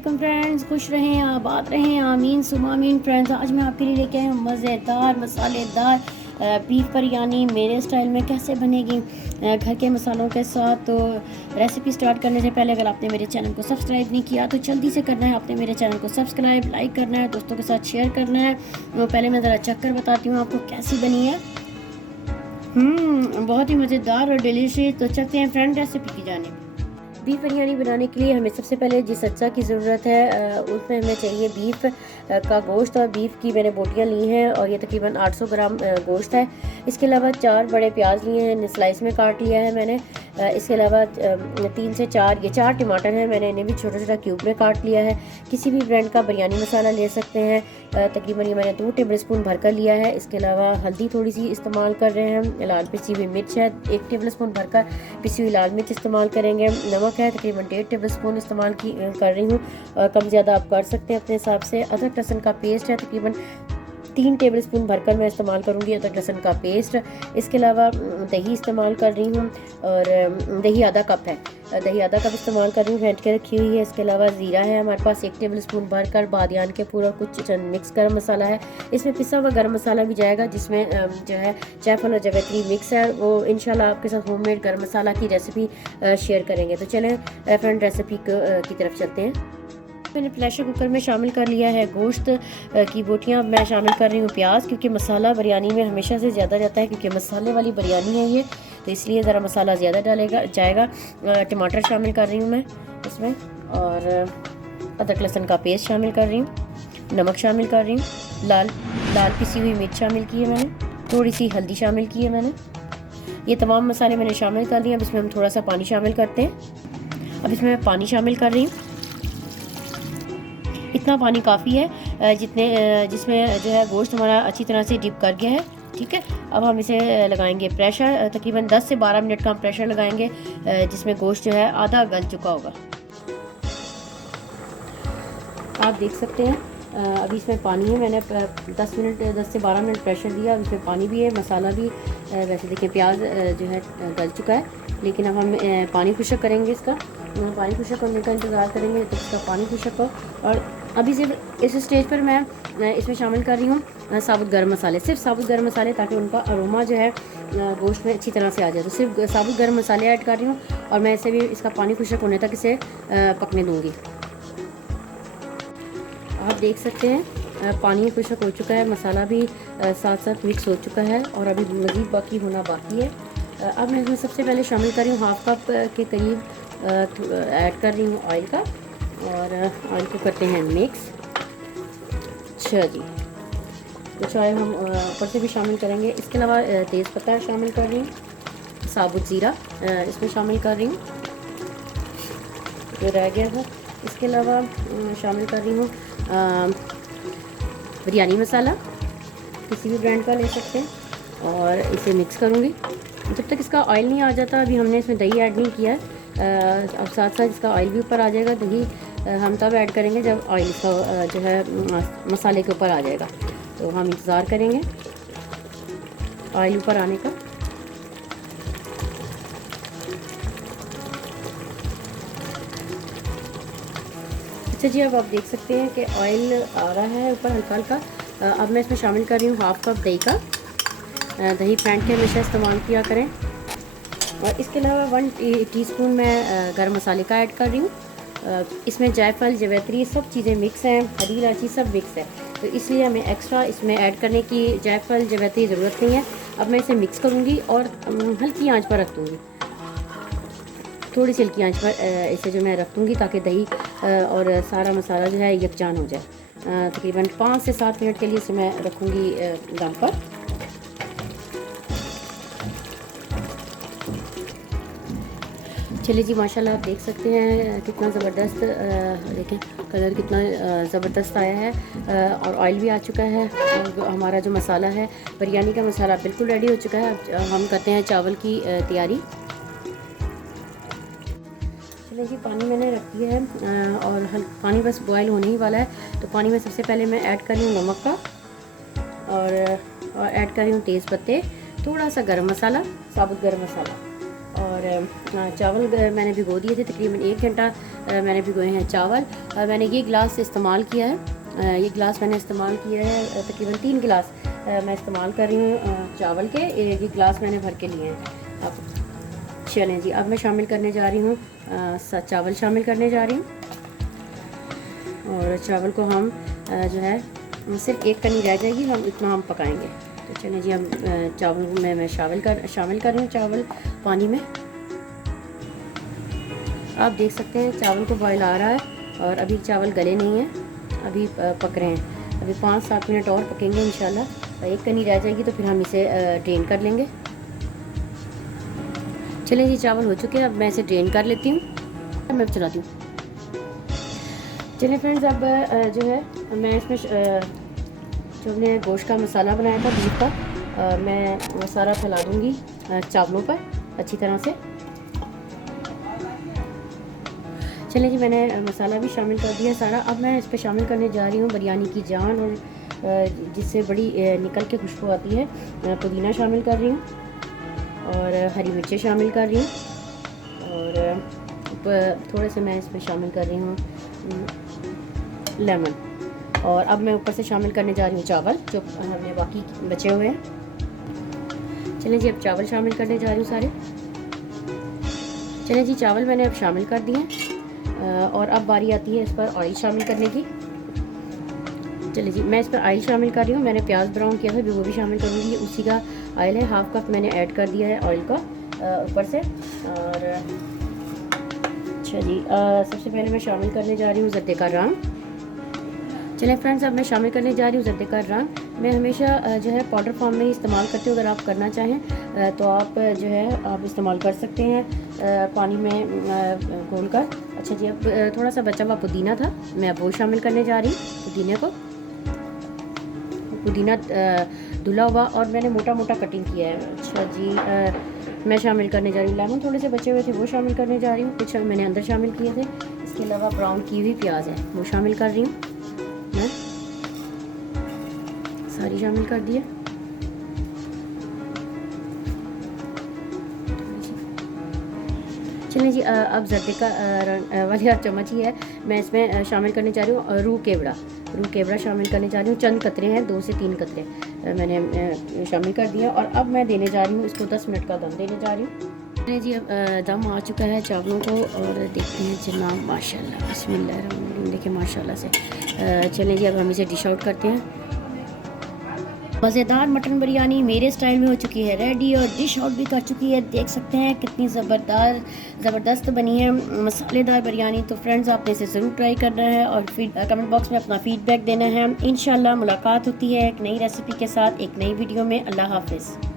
Friends, खुश रहें, आबाद रहें, आमीन सुमा आमीन। फ्रेंड्स, आज मैं आपके लिए लेके आई हूँ मज़ेदार मसालेदार बीफ बिरयानी मेरे स्टाइल में कैसे बनेगी घर के मसालों के साथ। तो रेसिपी स्टार्ट करने से पहले अगर आपने मेरे चैनल को सब्सक्राइब नहीं किया तो जल्दी से करना है। आपने मेरे चैनल को सब्सक्राइब, लाइक करना है, दोस्तों के साथ शेयर करना है। पहले मैं ज़रा चख कर बताती हूँ आपको कैसी बनी है। बहुत ही मज़ेदार और डिलीशियस। तो चलते हैं फ्रेंड रेसिपी की जानिब। बीफ बिरयानी बनाने के लिए हमें सबसे पहले जिस अज्जा की ज़रूरत है उसमें हमें चाहिए बीफ का गोश्त। और बीफ की मैंने बोटियाँ ली हैं और ये तकरीबन 800 ग्राम गोश्त है। इसके अलावा 4 बड़े प्याज लिए हैं, स्लाइस में काट लिया है मैंने। इसके अलावा 3 से 4 टमाटर हैं, मैंने इन्हें भी छोटा छोटा क्यूब में काट लिया है। किसी भी ब्रांड का बिरयानी मसाला ले सकते हैं। तकरीबन ये मैंने 2 टेबल स्पून भरकर लिया है। इसके अलावा हल्दी थोड़ी सी इस्तेमाल कर रहे हैं। लाल पिसी हुई मिर्च है 1 टेबल स्पून भरकर पिसी हुई लाल मिर्च इस्तेमाल करेंगे। नमक है तकरीबन 1.5 टेबल स्पून इस्तेमाल कर रही हूँ। कम ज़्यादा आप कर सकते हैं अपने हिसाब से। अदरक लहसुन का पेस्ट है तकरीबन 3 टेबल स्पून भरकर मैं इस्तेमाल करूँगी अदरक लहसुन का पेस्ट। इसके अलावा दही इस्तेमाल कर रही हूँ और दही आधा कप है, दही आधा कप इस्तेमाल कर रही हूँ, फेंट के रखी हुई है। इसके अलावा ज़ीरा है हमारे पास 1 टेबल स्पून भरकर, बादियान के पूरा कुछ मिक्स गर्म मसाला है। इसमें पिसा हुआ गर्म मसाला भी जाएगा जिसमें जो है जायफल और जावित्री मिक्स है। वो इंशाल्लाह आपके साथ होममेड गर्म मसाला की रेसिपी शेयर करेंगे। तो चलें फ्रेंड रेसिपी की तरफ चलते हैं। मैंने प्रेशर कुकर में शामिल कर लिया है गोश्त की बोटियाँ। मैं शामिल कर रही हूँ प्याज, क्योंकि मसाला बिरयानी में हमेशा से ज़्यादा जाता है, क्योंकि मसाले वाली बिरयानी है ये, तो इसलिए ज़रा मसाला ज़्यादा जाएगा। टमाटर शामिल कर रही हूँ मैं इसमें, और अदरक लहसुन का पेस्ट शामिल कर रही हूँ, नमक शामिल कर रही हूँ, लाल पिसी हुई मिर्च शामिल की है मैंने, थोड़ी सी हल्दी शामिल की है मैंने। ये तमाम मसाले मैंने शामिल कर दिए। अब इसमें हम थोड़ा सा पानी शामिल करते हैं। अब इसमें मैं पानी शामिल कर रही हूँ। इतना पानी काफ़ी है जिसमें जो है गोश्त हमारा अच्छी तरह से डिप कर गया है। ठीक है, अब हम इसे लगाएंगे प्रेशर। तकरीबन 10 से 12 मिनट का हम प्रेशर लगाएंगे जिसमें गोश्त जो है आधा गल चुका होगा। आप देख सकते हैं अभी इसमें पानी है। मैंने 10 से 12 मिनट प्रेशर दिया। अब इसमें पानी भी है, मसाला भी। वैसे देखिए प्याज जो है गल चुका है, लेकिन अब हम पानी खुशक करेंगे। इसका पानी खुशक होने का इंतज़ार करेंगे तो इसका पानी खुशक हो। और अभी सिर्फ इस स्टेज पर मैं इसमें शामिल कर रही हूँ साबुत गर्म मसाले, सिर्फ साबुत गर्म मसाले, ताकि उनका अरोमा जो है गोश्त में अच्छी तरह से आ जाए। तो सिर्फ साबुत गर्म मसाले ऐड कर रही हूँ और मैं इसे भी इसका पानी खुशक होने तक इसे पकने दूँगी। आप देख सकते हैं पानी खुशक हो चुका है, मसाला भी साथ साथ मिक्स हो चुका है और अभी मज़ीद बाकी होना बाकी है। अब मैं इसमें सबसे पहले शामिल कर रही हूँ हाफ कप के करीब ऐड कर रही हूँ ऑयल का, और ऑयल को करते हैं मिक्स। अच्छा जी, कुछ ऑयल हम ऊपर से भी शामिल करेंगे। इसके अलावा तेज़ पत्ता शामिल कर रही हूँ, साबुत ज़ीरा इसमें शामिल कर रही हूँ जो रह गया था। इसके अलावा शामिल कर रही हूँ बिरयानी मसाला, किसी भी ब्रांड का ले सकते हैं, और इसे मिक्स करूँगी जब तक इसका ऑयल नहीं आ जाता। अभी हमने इसमें दही ऐड नहीं किया है। अब साथ साथ इसका ऑयल भी ऊपर आ जाएगा। दही हम तब ऐड करेंगे जब ऑयल इसका जो है मसाले के ऊपर आ जाएगा। तो हम इंतज़ार करेंगे ऑयल ऊपर आने का। अच्छा जी, अब आप देख सकते हैं कि ऑयल आ रहा है ऊपर हल्का हल्का। अब मैं इसमें शामिल कर रही हूँ हाफ कप दही का। दही फेंट के हमेशा इस्तेमाल किया करें। और इसके अलावा 1 टीस्पून मैं गर्म मसाले का ऐड कर रही हूँ। इसमें जायफल, जावित्री सब चीज़ें मिक्स हैं, हरी इलायची सब मिक्स है, तो इसलिए हमें एक्स्ट्रा इसमें ऐड करने की जायफल जावित्री ज़रूरत नहीं है। अब मैं इसे मिक्स करूँगी और हल्की आंच पर रख दूँगी, थोड़ी सी हल्की आंच पर इसे जो मैं रख दूँगी, ताकि दही और सारा मसाला जो है यकजान हो जाए। तकरीबन 5 से 7 मिनट के लिए इसे मैं रखूँगी दम पर। चलिए जी, माशाल्लाह आप देख सकते हैं कितना ज़बरदस्त, देखें कलर कितना ज़बरदस्त आया है और ऑयल भी आ चुका है। और हमारा जो मसाला है बिरयानी का मसाला बिल्कुल रेडी हो चुका है। अब हम करते हैं चावल की तैयारी। चलिए जी, पानी मैंने रख दिया है और पानी बस बॉयल होने ही वाला है। तो पानी में सबसे पहले मैं ऐड कर रही हूँ नमक का, और ऐड कर रही हूँ तेज़ पत्ते, थोड़ा सा गर्म मसाला, साबुत गर्म मसाला, और और चावल मैंने भिगो दिए थे, तकरीबन 1 घंटा मैंने भिगोए हैं चावल। और मैंने ये गिलास इस्तेमाल किया है, ये गिलास मैंने इस्तेमाल किया है, तकरीबन 3 गिलास मैं इस्तेमाल कर रही हूँ चावल के। ये गिलास मैंने भर के लिए हैं। अब चलें जी, अब मैं शामिल करने जा रही हूँ चावल शामिल करने जा रही हूँ। और चावल को हम जो है सिर्फ एक कनी रह जाएगी, हम इतना हम पकाएंगे। तो चलें जी, हम चावल में मैं शामिल कर रही हूँ चावल पानी में। आप देख सकते हैं चावल को बॉयल आ रहा है और अभी चावल गले नहीं हैं, अभी पक रहे हैं। अभी 5-7 मिनट और पकेंगे इंशाल्लाह। एक कनी रह जाएगी तो फिर हम इसे ड्रेन कर लेंगे। चलें जी, चावल हो चुके हैं, अब मैं इसे ड्रेन कर लेती हूँ। मैं चलाती हूँ। चलिए फ्रेंड्स, अब जो है मैं इसमें जो हमने गोश्त का मसाला बनाया था बीफ का, मैं मसाला फैला दूँगी चावलों पर अच्छी तरह से। चलिए जी, मैंने मसाला भी शामिल कर दिया सारा। अब मैं इस पर शामिल करने जा रही हूँ बिरयानी की जान, और जिससे बड़ी निकल के खुशबू आती है। पुदीना शामिल कर रही हूँ और हरी मिर्चें शामिल कर रही हूँ, और थोड़े से मैं इसमें शामिल कर रही हूँ लेमन। और अब मैं ऊपर से शामिल करने जा रही हूँ चावल जो हमने बाकी बचे हुए हैं। चलें जी, अब चावल शामिल करने जा रही हूँ सारे। चलें जी, चावल मैंने अब शामिल कर दिए हैं, और अब बारी आती है इस पर ऑयल शामिल करने की। चलिए जी, मैं इस पर ऑयल शामिल कर रही हूँ। मैंने प्याज ब्राउन किया था, वो भी शामिल करूँगी। उसी का ऑयल है, हाफ कप मैंने ऐड कर दिया है ऑयल का ऊपर से। और अच्छा जी, सबसे पहले मैं शामिल करने जा रही हूँ ज़र्दे का रंग। चलें फ्रेंड्स, अब मैं शामिल करने जा रही हूँ ज़र्दे का रंग। मैं हमेशा जो है पाउडर फॉर्म में ही इस्तेमाल करती हूँ। अगर आप करना चाहें तो आप जो है आप इस्तेमाल कर सकते हैं पानी में घोल कर। अच्छा जी, अब थोड़ा सा बचा हुआ पुदीना था, मैं अब वो शामिल करने जा रही हूँ। पुदीना धुला हुआ और मैंने मोटा मोटा कटिंग किया है। अच्छा जी, मैं शामिल करने जा रही हूँ लेमन, थोड़े से बचे हुए थे वो शामिल करने जा रही हूँ। कुछ मैंने अंदर शामिल किए थे। इसके अलावा ब्राउन की हुई प्याज है, वो शामिल कर रही हूँ मैं, सारी शामिल कर दिए। चलिए जी, अब ज़र्दे का वाली चम्मच ही है, मैं इसमें शामिल करने जा रही हूँ रूह केवड़ा शामिल करने जा रही हूँ। चंद कतरे हैं, 2 से 3 कतरे मैंने शामिल कर दिया। और अब मैं देने जा रही हूँ इसको 10 मिनट का दम देने जा रही हूँ। चलिए जी, अब दम आ चुका है चावलों को, और देखते हैं जनाब, माशाल्लाह बिस्मिल्लाह, देखिए माशाल्लाह से। चलिए जी, अब हम इसे डिश आउट करते हैं। मज़ेदार मटन बिरयानी मेरे स्टाइल में हो चुकी है रेडी, और डिश आउट भी कर चुकी है। देख सकते हैं कितनी ज़बरदस्त बनी है मसालेदार बिरयानी। तो फ्रेंड्स, आपने इसे ज़रूर ट्राई करना है और फिर कमेंट बॉक्स में अपना फ़ीडबैक देना है। इंशाल्लाह मुलाकात होती है एक नई रेसिपी के साथ, एक नई वीडियो में। अल्लाह हाफ़िज़।